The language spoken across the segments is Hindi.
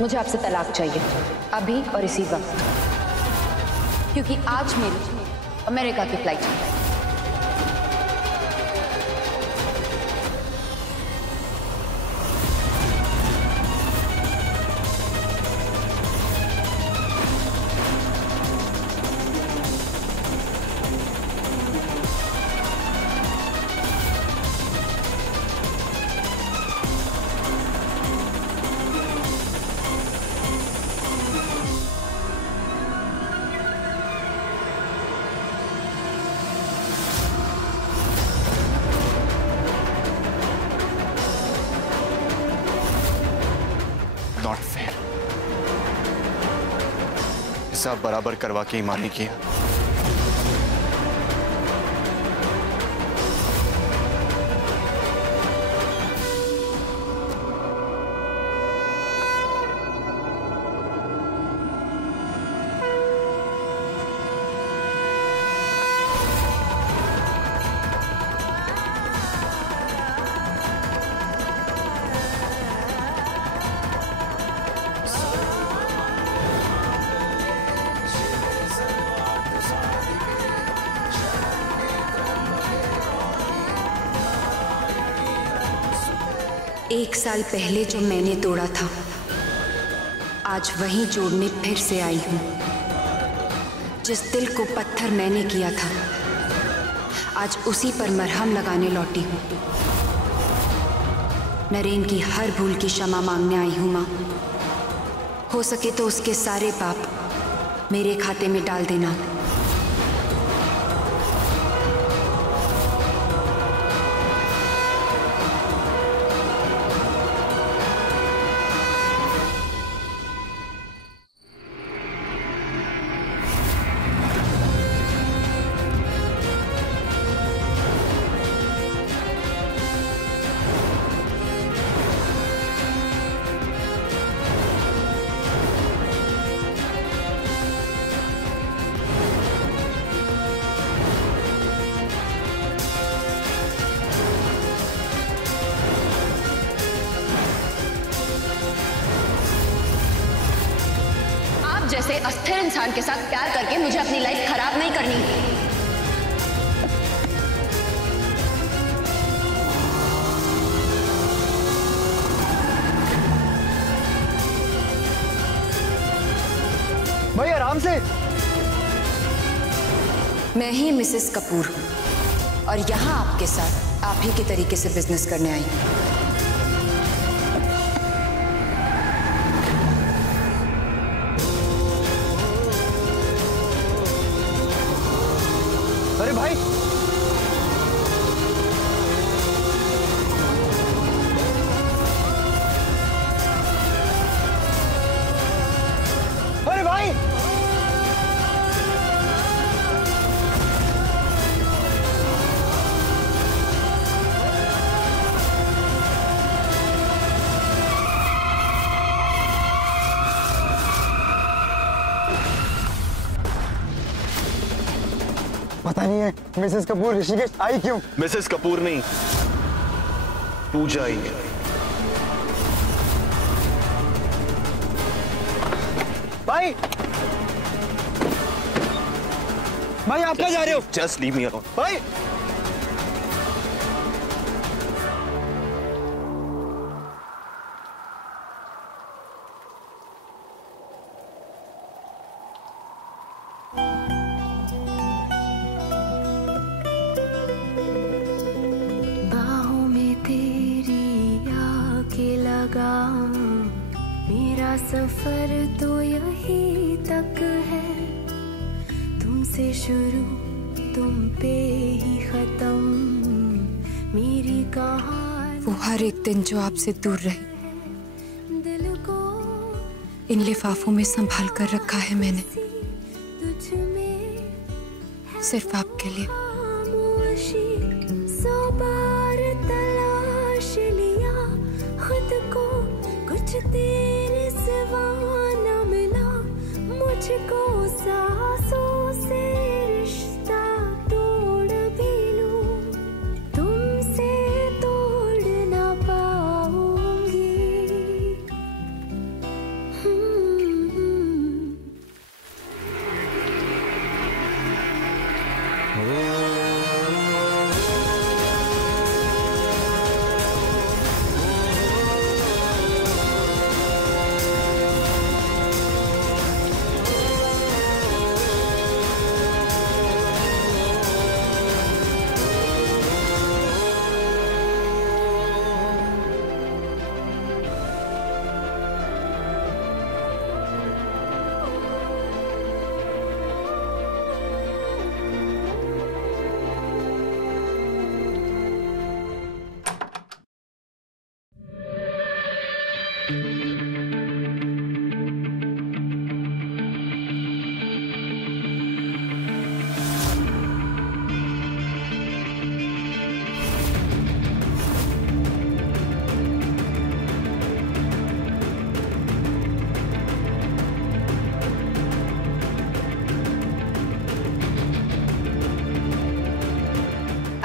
मुझे आपसे तलाक चाहिए, अभी और इसी वक्त, क्योंकि आज मेरी अमेरिका की फ्लाइट है। Not fair. हिसाब बराबर करवा के ही माने किया। एक साल पहले जो मैंने तोड़ा था, आज वहीं जोड़ने फिर से आई हूं। जिस दिल को पत्थर मैंने किया था, आज उसी पर मरहम लगाने लौटी हूं। नरेन की हर भूल की क्षमा मांगने आई हूं मां। हो सके तो उसके सारे पाप मेरे खाते में डाल देना। जैसे अस्थिर इंसान के साथ प्यार करके मुझे अपनी लाइफ खराब नहीं करनी। भाई आराम से। मैं ही मिसेस कपूर हूं और यहां आपके साथ आप ही के तरीके से बिजनेस करने आई हूं। अरे भाई, अरे भाई, पता नहीं है मिसेस कपूर ऋषिकेश आई क्यों? मिसेस कपूर नहीं, पूजा आई है। भाई, भाई आप कहाँ जा रहे हो? Just leave me alone. भाई, मेरा सफर तो यही तक है, तुमसे शुरू तुम पे ही खत्म, मेरी कहानी वो हर एक दिन जो आपसे दूर रही, दिल को इन लिफाफों में संभाल कर रखा है मैंने, तुझ में सिर्फ आपके लिए। खामोशी 100 बार तलाश लिया खुद को, कुछ तेरे सिवा न मिला मुझको। सांसों से रिश्ता तोड़ भी लूं, तुमसे तोड़ ना पाऊंगी।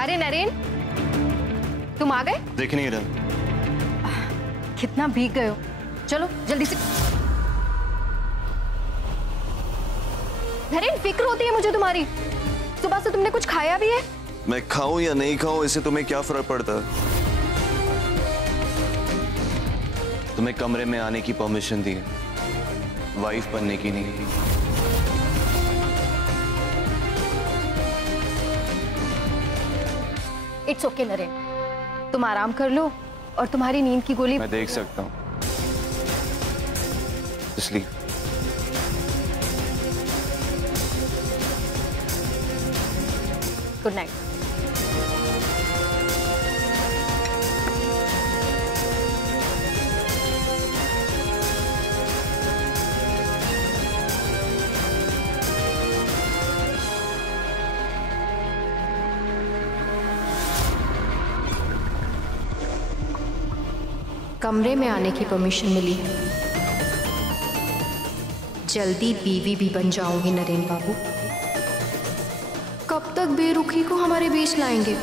अरे नरेन, तुम आ गए? देख नहीं रहा। कितना भीग गए हो। चलो जल्दी से। नरेन, फिक्र होती है मुझे तुम्हारी। सुबह से तुमने कुछ खाया भी है? मैं खाऊं या नहीं खाऊं इससे तुम्हें क्या फर्क पड़ता है? तुम्हें कमरे में आने की परमिशन दी है, वाइफ बनने की नहीं। इट्स ओके नरेन, तुम आराम कर लो और तुम्हारी नींद की गोली। मैं देख सकता हूं, इसलिए गुड नाइट। कमरे में आने की परमिशन मिली है, जल्दी बीवी भी बन जाऊंगी नरेन बाबू। कब तक बेरुखी को हमारे बीच लाएंगे?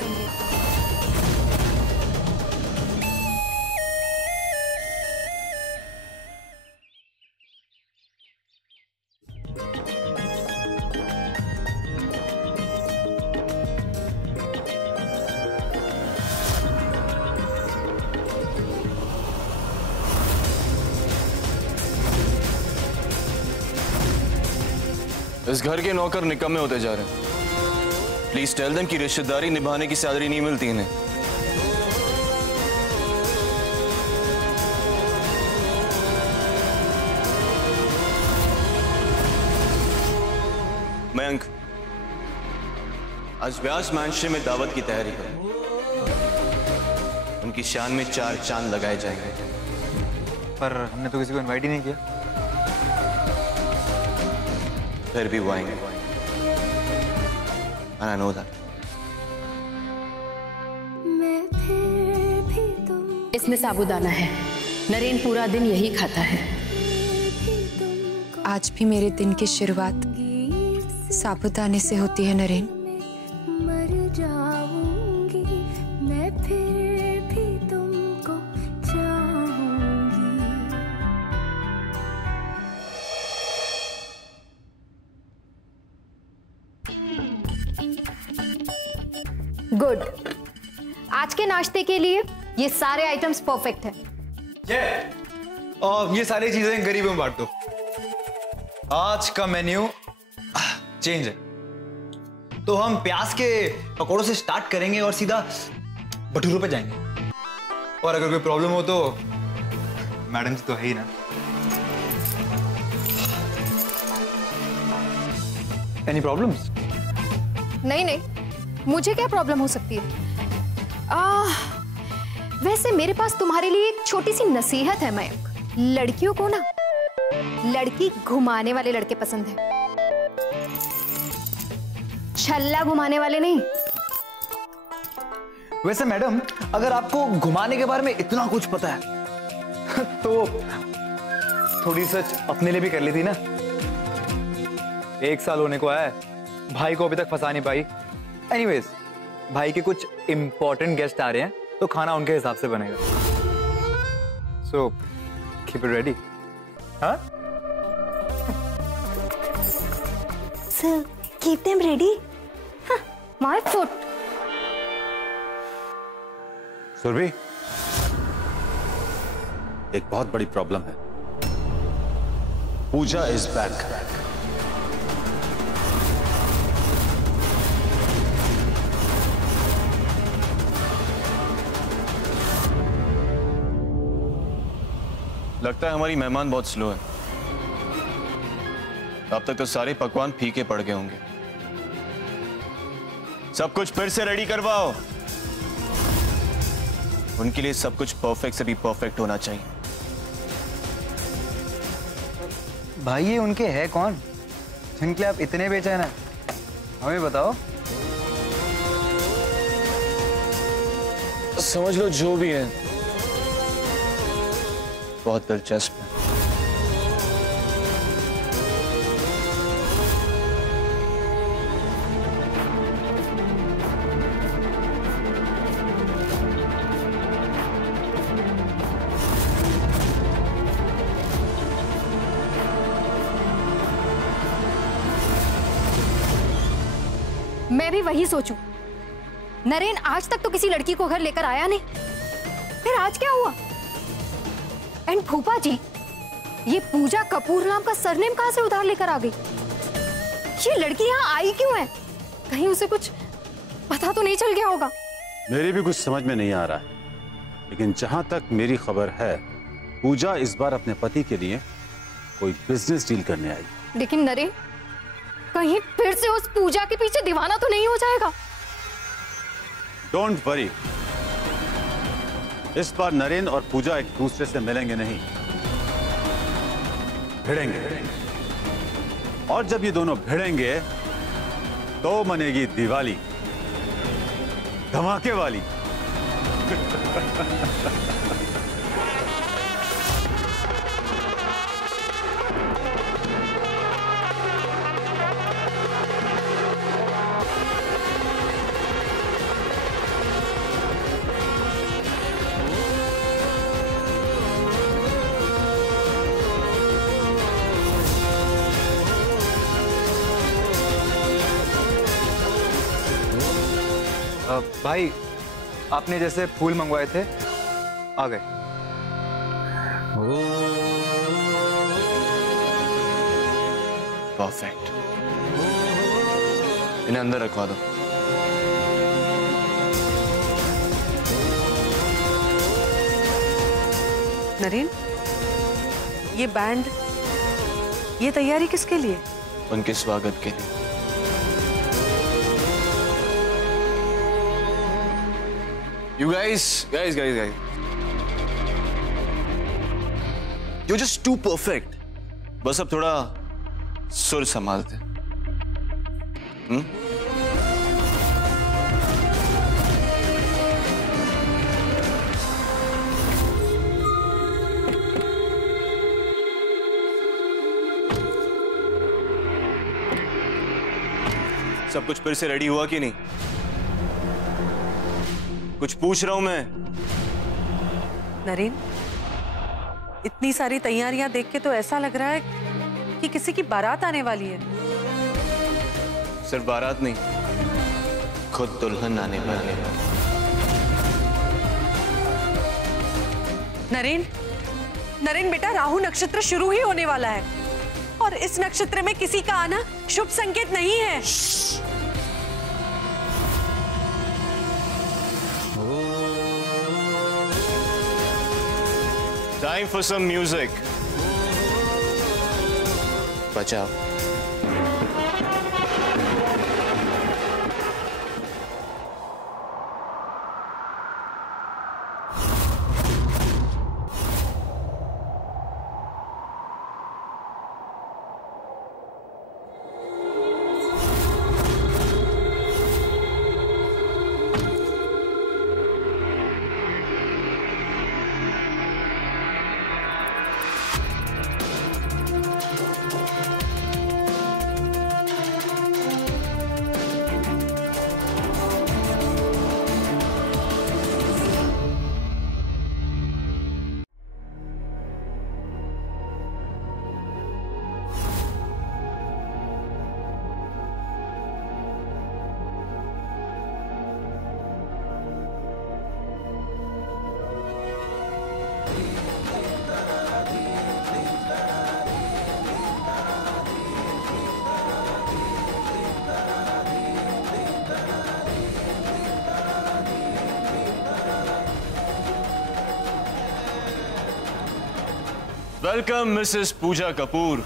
इस घर के नौकर निकम्मे होते जा रहे हैं। प्लीज टेल देम कि रिश्तेदारी निभाने की सैलरी नहीं मिलती इन्हें। मयंक, आज व्यास मैंशन में दावत की तैयारी करो। उनकी शान में 4 चांद लगाए जाएंगे। पर हमने तो किसी को इनवाइट ही नहीं किया। फिर भी वो आएंगे। And I know that. मैं फिर भी तुम इसमें साबूदाना है, नरेन पूरा दिन यही खाता है। भी तुमको आज भी मेरे दिन की शुरुआत साबूदाने से होती है नरेन। मर जाऊंगी, मैं फिर भी तुमको चाहूंगी। गुड, आज के नाश्ते के लिए ये सारे आइटम्स परफेक्ट हैं। ये सारी चीजें गरीबों में बांट दो। आज का मेन्यू चेंज है, तो हम प्याज के पकौड़ों से स्टार्ट करेंगे और सीधा भटूरों पे जाएंगे। और अगर कोई प्रॉब्लम हो तो मैडम जी तो है ही ना। Any problems? नहीं नहीं, मुझे क्या प्रॉब्लम हो सकती है? वैसे मेरे पास तुम्हारे लिए एक छोटी सी नसीहत है मयंक। लड़कियों को ना लड़की घुमाने वाले लड़के पसंद है, छल्ला घुमाने वाले नहीं। वैसे मैडम, अगर आपको घुमाने के बारे में इतना कुछ पता है तो थोड़ी सच अपने लिए भी कर ली थी ना। 1 साल होने को आया है, भाई को अभी तक फंसा नहीं पाई। एनीवेज, भाई के कुछ इंपॉर्टेंट गेस्ट आ रहे हैं तो खाना उनके हिसाब से बनेगा। So keep it ready. हाँ sir, keep them ready. My foot. Surabhi, एक बहुत बड़ी प्रॉब्लम है। Pooja is back. लगता है हमारी मेहमान बहुत स्लो है। अब तक तो सारे पकवान फीके पड़ गए होंगे। सब कुछ फिर से रेडी करवाओ। उनके लिए सब कुछ परफेक्ट से भी परफेक्ट होना चाहिए। भाई, ये उनके है कौन जिनके आप इतने बेचैन हैं? हमें बताओ। समझ लो जो भी है, बहुत दिलचस्प है। मैं भी वही सोचूं। नरेन आज तक तो किसी लड़की को घर लेकर आया नहीं, फिर आज क्या हुआ? एंड फूफा जी, ये पूजा कपूर नाम का सरनेम कहां से उधार लेकर आ गई? ये लड़की यहाँ आई क्यों है? कहीं उसे कुछ पता तो नहीं चल गया होगा? मेरी भी कुछ समझ में नहीं आ रहा है, लेकिन जहां तक मेरी खबर है, पूजा इस बार अपने पति के लिए कोई बिजनेस डील करने आई। लेकिन नरेन, कहीं फिर से उस पूजा के पीछे दीवाना तो नहीं हो जाएगा? डोंट वरी, इस बार नरेन और पूजा एक दूसरे से मिलेंगे नहीं, भिड़ेंगे। और जब ये दोनों भिड़ेंगे तो मनेगी दिवाली, धमाके वाली। भाई, आपने जैसे फूल मंगवाए थे आ गए। परफेक्ट। इन्हें अंदर रखवा दो। नरेन, ये बैंड, ये तैयारी किसके लिए? उनके स्वागत के लिए। You guys, you're just too perfect. बस अब थोड़ा सुर संभालते। सब कुछ फिर से रेडी हुआ कि नहीं? कुछ पूछ रहा हूं मैं। नरेन, इतनी सारी तैयारियां देख के तो ऐसा लग रहा है कि किसी की बारात आने वाली है। सिर्फ बारात नहीं, खुद दुल्हन आने वाली है। नरेन, नरेन बेटा, राहु नक्षत्र शुरू ही होने वाला है और इस नक्षत्र में किसी का आना शुभ संकेत नहीं है। Time for some music. बचाओ। वेलकम मिसेस पूजा कपूर।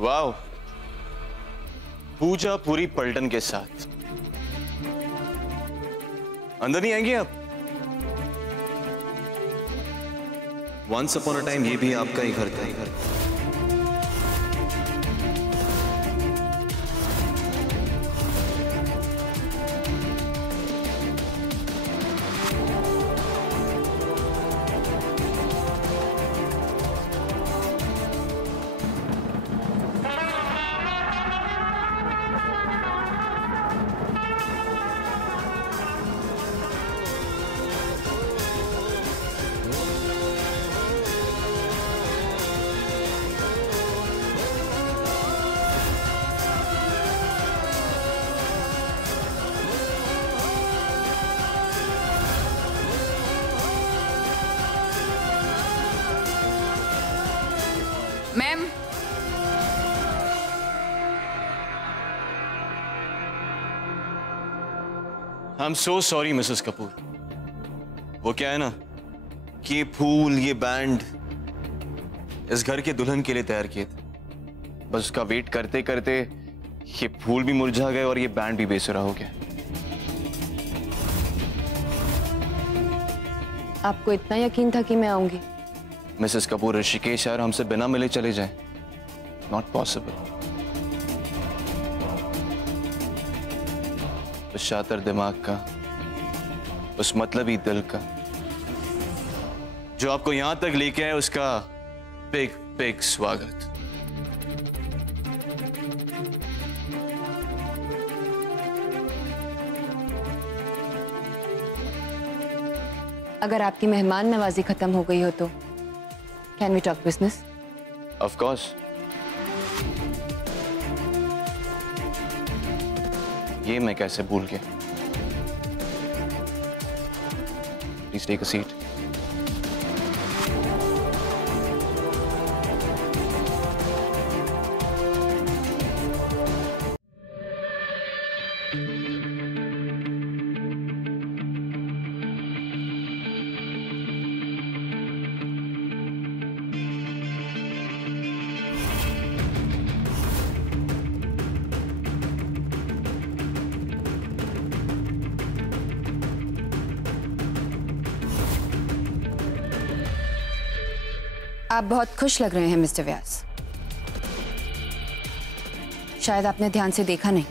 वाओ, पूजा पूरी पलटन के साथ। अंदर नहीं आएंगे आप? वंस अपॉन अ टाइम ये भी आपका ही घर था। Ma'am, I am so sorry Mrs Kapoor. वो क्या है ना कि ये फूल, ये बैंड इस घर के दुल्हन के लिए तैयार किए थे। बस उसका वेट करते करते ये फूल भी मुरझा गए और ये बैंड भी बेसुरा हो गया। आपको इतना यकीन था कि मैं आऊंगी? मिसेस कपूर, ऋषिकेश यार हमसे बिना मिले चले जाएं, नॉट पॉसिबल। उस शातिर दिमाग का, उस मतलबी दिल का जो आपको यहां तक लेके आए, उसका बिग बिग स्वागत। अगर आपकी मेहमान नवाजी खत्म हो गई हो तो can we talk business? Of course. ये मैं कैसे भूल गया। Please take a seat. आप बहुत खुश लग रहे हैं मिस्टर व्यास। शायद आपने ध्यान से देखा नहीं,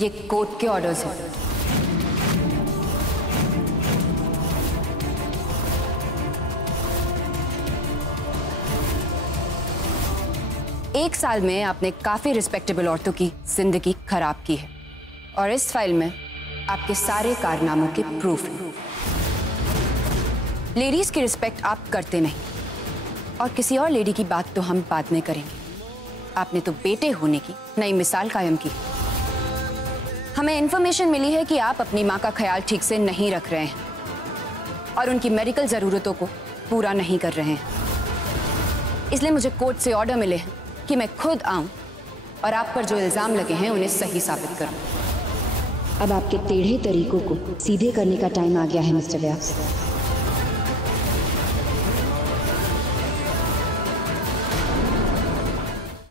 ये कोर्ट के ऑर्डर्स हैं। एक साल में आपने काफी रिस्पेक्टेबल औरतों की जिंदगी खराब की है और इस फाइल में आपके सारे कारनामों के प्रूफ हैं। लेडीज की रिस्पेक्ट आप करते नहीं और किसी और लेडी की बात तो हम बाद में करेंगे। आपने तो बेटे होने की नई मिसाल कायम की। हमें इंफॉर्मेशन मिली है कि आप अपनी मां का ख्याल ठीक से नहीं रख रहे हैं और उनकी मेडिकल जरूरतों को पूरा नहीं कर रहे हैं। इसलिए मुझे कोर्ट से ऑर्डर मिले हैं कि मैं खुद आऊं और आप पर जो इल्जाम लगे हैं उन्हें सही साबित करूं। अब आपके टेढ़े तरीकों को सीधे करने का टाइम आ गया है मिस्टर व्यास।